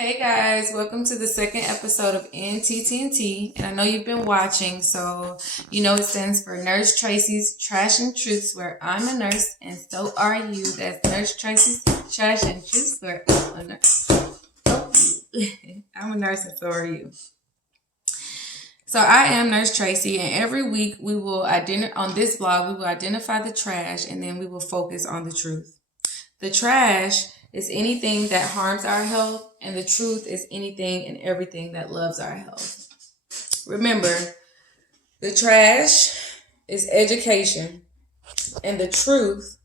Hey guys, welcome to the second episode of Ntt&T. And I know you've been watching, so you know it stands for Nurse Tracy's Trash and Truths, where I'm a nurse and so are you. That's Nurse Tracy's Trash and Truths, where I'm a nurse. I'm a nurse and so are you. So I am Nurse Tracy, and every week we will on this vlog we will identify the trash, and then we will focus on the truth. The trash is anything that harms our health, and the truth is anything and everything that loves our health. Remember, the trash is education, and the truth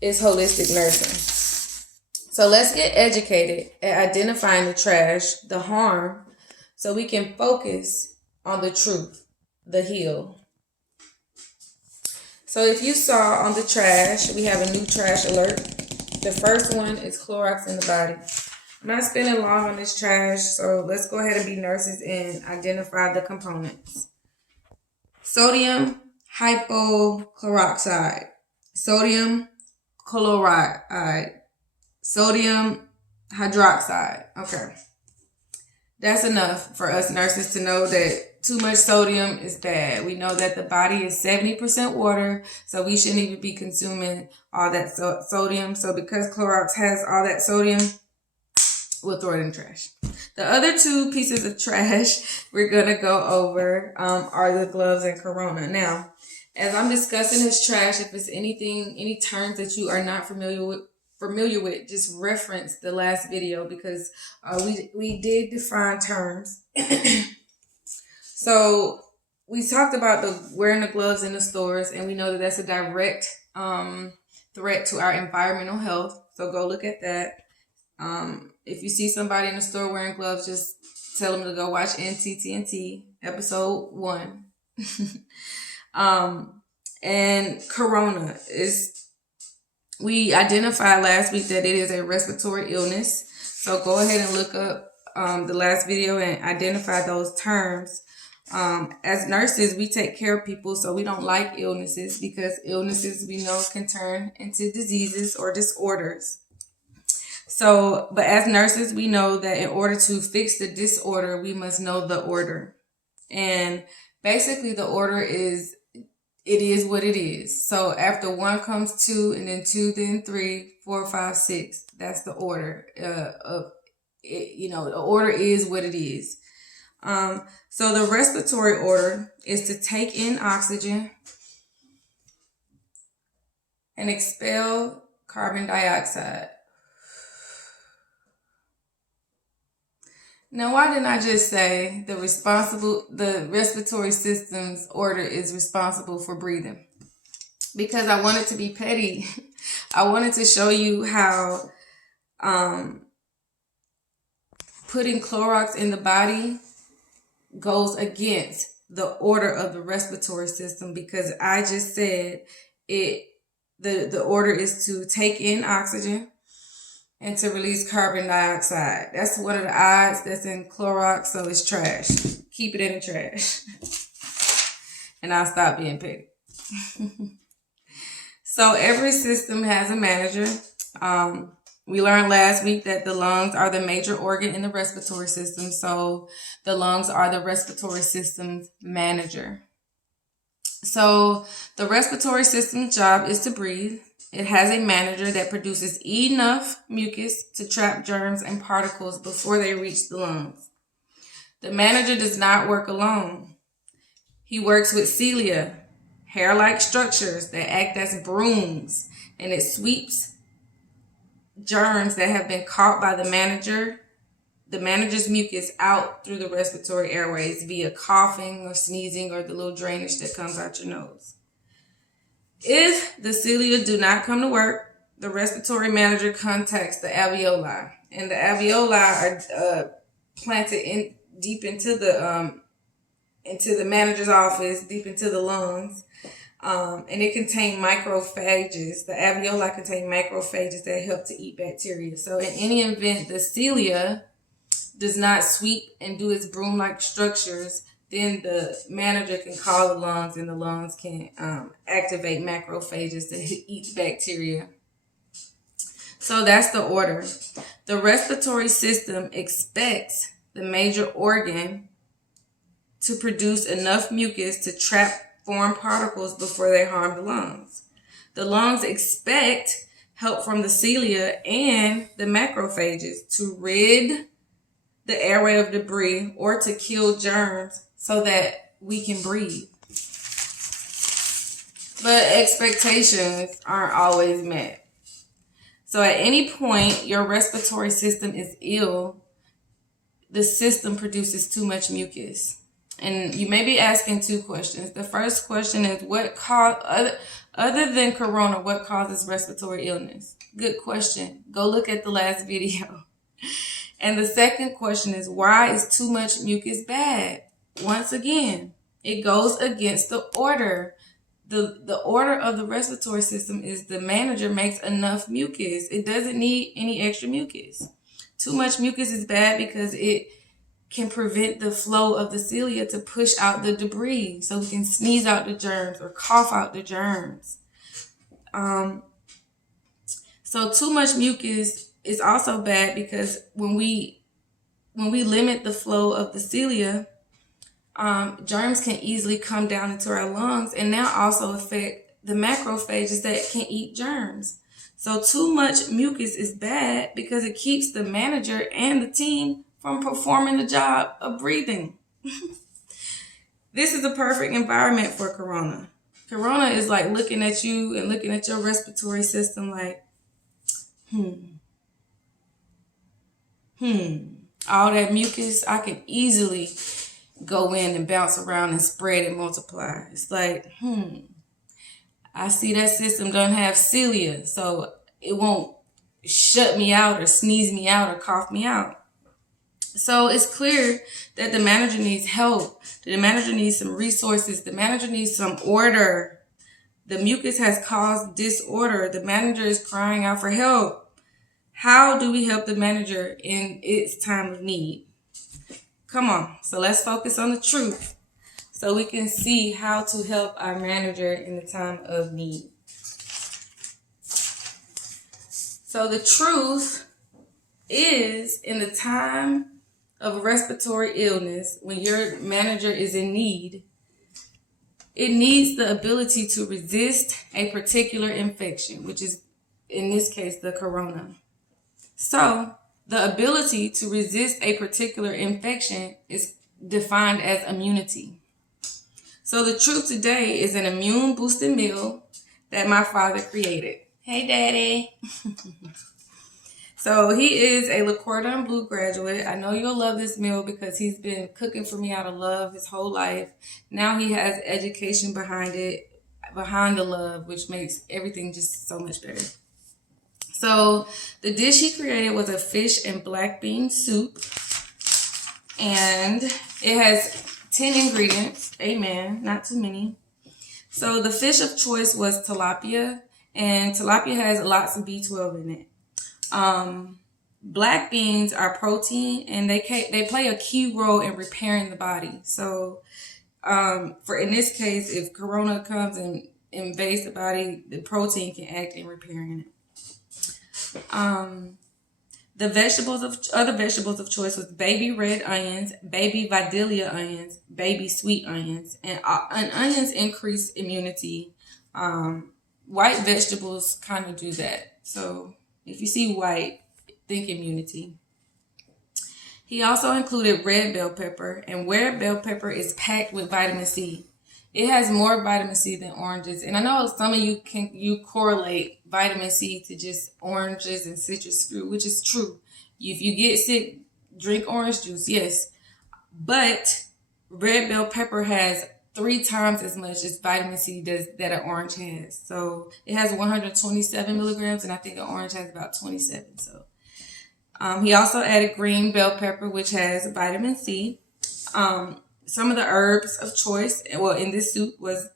is holistic nursing. So let's get educated at identifying the trash, the harm, so we can focus on the truth, the heal. So if you saw on the trash, we have a new trash alert. The first one is Clorox in the body. I'm not spending long on this trash, so let's go ahead and be nurses and identify the components. Sodium hypochloride, sodium chloride, sodium hydroxide. Okay. That's enough for us nurses to know that too much sodium is bad. We know that the body is 70% water, so we shouldn't even be consuming all that sodium. So because Clorox has all that sodium, we'll throw it in the trash. The other two pieces of trash we're going to go over are the gloves and Corona. Now, as I'm discussing this trash, if it's any terms that you are not familiar with, just reference the last video because we did define terms. So we talked about wearing the gloves in the stores, and we know that that's a direct threat to our environmental health. So go look at that. If you see somebody in the store wearing gloves, just tell them to go watch Ntt&T episode 1. And Corona we identified last week that it is a respiratory illness. So go ahead and look up the last video and identify those terms. As nurses, we take care of people, so we don't like illnesses because illnesses we know can turn into diseases or disorders. So, but as nurses, we know that in order to fix the disorder, we must know the order. And basically the order is, it is what it is. So after 1 comes 2, and then 2, then 3, 4, 5, 6. That's the order of it. You know, the order is what it is. So the respiratory order is to take in oxygen and expel carbon dioxide. Now, why didn't I just say the respiratory system's order is responsible for breathing? Because I wanted to be petty. I wanted to show you how putting Clorox in the body goes against the order of the respiratory system, because I just said the order is to take in oxygen and to release carbon dioxide. That's one of the odds that's in Clorox, so it's trash. Keep it in the trash. And I'll stop being petty. So every system has a manager. We learned last week that the lungs are the major organ in the respiratory system. So the lungs are the respiratory system's manager. So the respiratory system's job is to breathe. It has a manager that produces enough mucus to trap germs and particles before they reach the lungs. The manager does not work alone. He works with cilia, hair-like structures that act as brooms, and it sweeps germs that have been caught by the manager's mucus out through the respiratory airways via coughing or sneezing or the little drainage that comes out your nose. If the cilia do not come to work, the respiratory manager contacts the alveoli, and the alveoli are planted deep into the manager's office, deep into the lungs, and it contains macrophages. The alveoli contain macrophages that help to eat bacteria. So in any event, the cilia does not sweep and do its broom-like structures, then the manager can call the lungs, and the lungs can activate macrophages to eat bacteria. So that's the order. The respiratory system expects the major organ to produce enough mucus to trap foreign particles before they harm the lungs. The lungs expect help from the cilia and the macrophages to rid the airway of debris or to kill germs so that we can breathe. But expectations aren't always met. So at any point your respiratory system is ill, the system produces too much mucus. And you may be asking two questions. The first question is, other than corona, what causes respiratory illness? Good question. Go look at the last video. And the second question is, why is too much mucus bad? Once again, it goes against the order. The order of the respiratory system is the manager makes enough mucus. It doesn't need any extra mucus. Too much mucus is bad because it can prevent the flow of the cilia to push out the debris so we can sneeze out the germs or cough out the germs. So too much mucus is also bad because when we limit the flow of the cilia, germs can easily come down into our lungs and now also affect the macrophages that can eat germs. So too much mucus is bad because it keeps the manager and the team from performing the job of breathing. This is the perfect environment for corona. Corona is like looking at you and looking at your respiratory system like, all that mucus, I can easily go in and bounce around and spread and multiply. It's like, I see that system doesn't have cilia, so it won't shut me out or sneeze me out or cough me out. So it's clear that the manager needs help. The manager needs some resources. The manager needs some order. The mucus has caused disorder. The manager is crying out for help. How do we help the manager in its time of need? Come on. So let's focus on the truth so we can see how to help our manager in the time of need. So the truth is, in the time of respiratory illness, when your manager is in need, it needs the ability to resist a particular infection, which is, in this case, the corona. So the ability to resist a particular infection is defined as immunity. So the truth today is an immune boosting meal that my father created. Hey, Daddy. So he is a Le Cordon Bleu graduate. I know you'll love this meal because he's been cooking for me out of love his whole life. Now he has education behind it, behind the love, which makes everything just so much better. So the dish he created was a fish and black bean soup. And it has 10 ingredients. Amen. Not too many. So the fish of choice was tilapia. And tilapia has lots of B12 in it. Black beans are protein, and they play a key role in repairing the body. So, for in this case, if corona comes and invades the body, the protein can act in repairing it. The other vegetables of choice was baby red onions, baby Vidalia onions, baby sweet onions, and onions increase immunity. White vegetables kind of do that. So if you see white, think immunity. He also included red bell pepper, and red bell pepper is packed with vitamin C. It has more vitamin C than oranges. And I know some of you correlate vitamin C to just oranges and citrus fruit, which is true. If you get sick, drink orange juice, yes. But red bell pepper has 3 times as much as vitamin C does that an orange has. So it has 127 milligrams, and I think an orange has about 27. So he also added green bell pepper, which has vitamin C. Some of the herbs of choice, well, in this soup was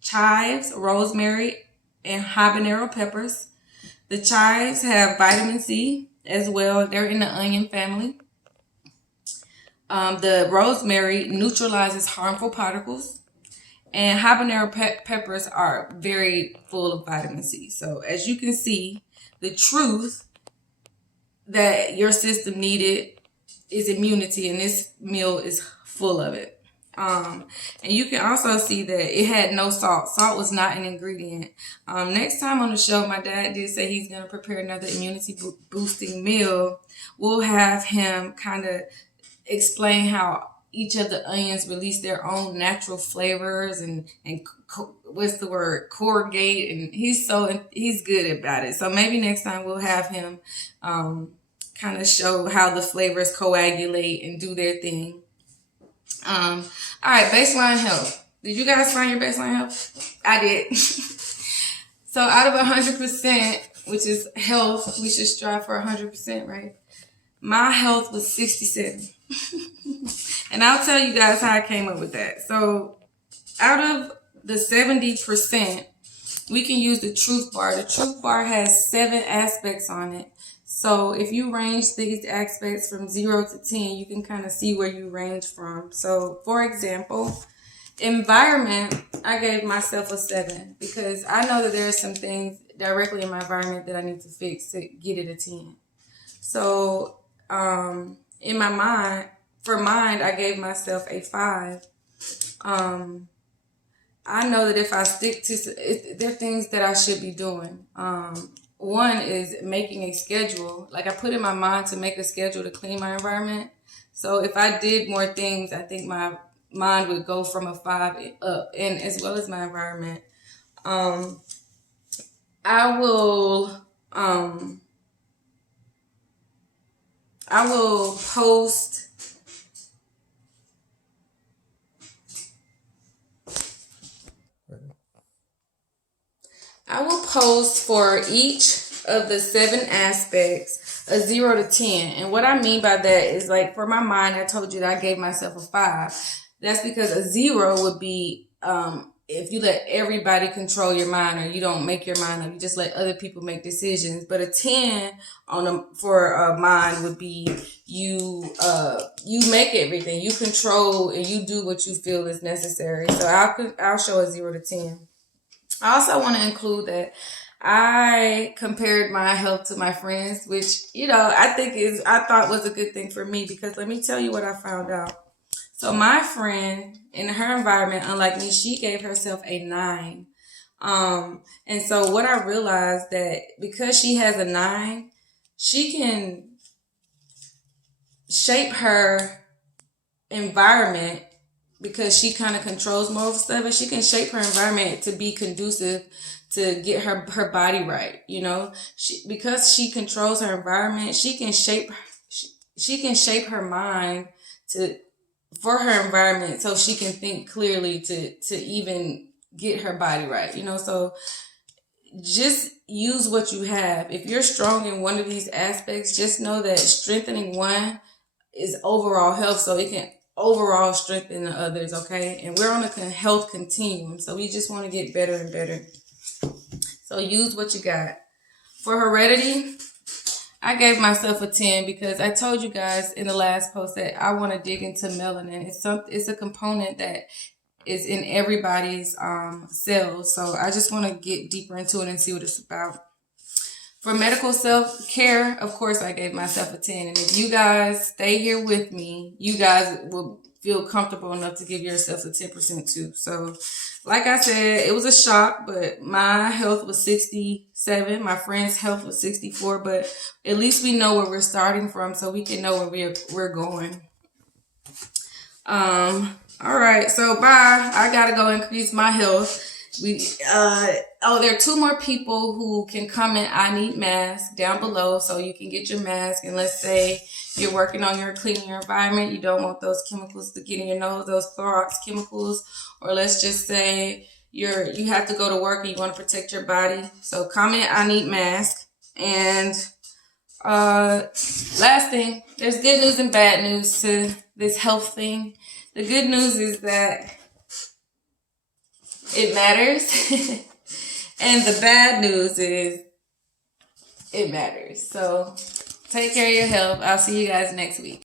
chives, rosemary, and habanero peppers. The chives have vitamin C as well. They're in the onion family. The rosemary neutralizes harmful particles, and habanero peppers are very full of vitamin C. So as you can see, the truth that your system needed is immunity, and this meal is full of it. And you can also see that it had no salt. Salt was not an ingredient. Next time on the show, my dad did say he's going to prepare another immunity boosting meal. We'll have him kind of explain how each of the onions release their own natural flavors and what's the word, corrugate, and he's good about it. So maybe next time we'll have him kind of show how the flavors coagulate and do their thing. All right, baseline health. Did you guys find your baseline health? I did. So out of 100%, which is health, we should strive for 100%, right? My health was 67. And I'll tell you guys how I came up with that. So out of the 70%, we can use the truth bar. The truth bar has 7 aspects on it. So if you range these aspects from 0 to 10, you can kind of see where you range from. So for example, environment, I gave myself a 7 because I know that there are some things directly in my environment that I need to fix to get it a 10. So in my mind, for mind, I gave myself a 5. I know that if I stick to, there are things that I should be doing. One is making a schedule. Like I put in my mind to make a schedule to clean my environment. So if I did more things, I think my mind would go from a 5 up, and as well as my environment. I will post for each of the 7 aspects a 0 to 10. And what I mean by that is, like, for my mind, I told you that I gave myself a 5. That's because a 0 would be if you let everybody control your mind, or you don't make your mind up, you just let other people make decisions. But a 10 for a mind would be you make everything, you control, and you do what you feel is necessary. So I'll show a 0 to 10. I also want to include that I compared my health to my friends, which, I thought was a good thing for me, because let me tell you what I found out. So my friend, in her environment, unlike me, she gave herself a 9. And so what I realized, that because she has a 9, she can shape her environment, because she kind of controls more of stuff, and she can shape her environment to be conducive to get her body right. Because she controls her environment, she can shape her mind for her environment, so she can think clearly to even get her body right. So just use what you have. If you're strong in one of these aspects, just know that strengthening one is overall health, so it can overall strengthen the others, okay? And we're on a health continuum, so we just want to get better and better. So use what you got. For heredity, I gave myself a 10 because I told you guys in the last post that I want to dig into melanin. It's a component that is in everybody's cells, so I just want to get deeper into it and see what it's about. For medical self-care, of course, I gave myself a 10. And if you guys stay here with me, you guys will feel comfortable enough to give yourselves a 10% too. So, like I said, it was a shock, but my health was 67. My friend's health was 64. But at least we know where we're starting from, so we can know where we're going. All right. So, bye. I got to go increase my health. There are 2 more people who can comment I need mask down below, so you can get your mask. And let's say you're working on cleaning your environment, you don't want those chemicals to get in your nose, those Clorox chemicals. Or let's just say you have to go to work and you want to protect your body, so comment I need mask. And last thing, there's good news and bad news to this health thing. The good news is that it matters. And the bad news is it matters. So take care of your health. I'll see you guys next week.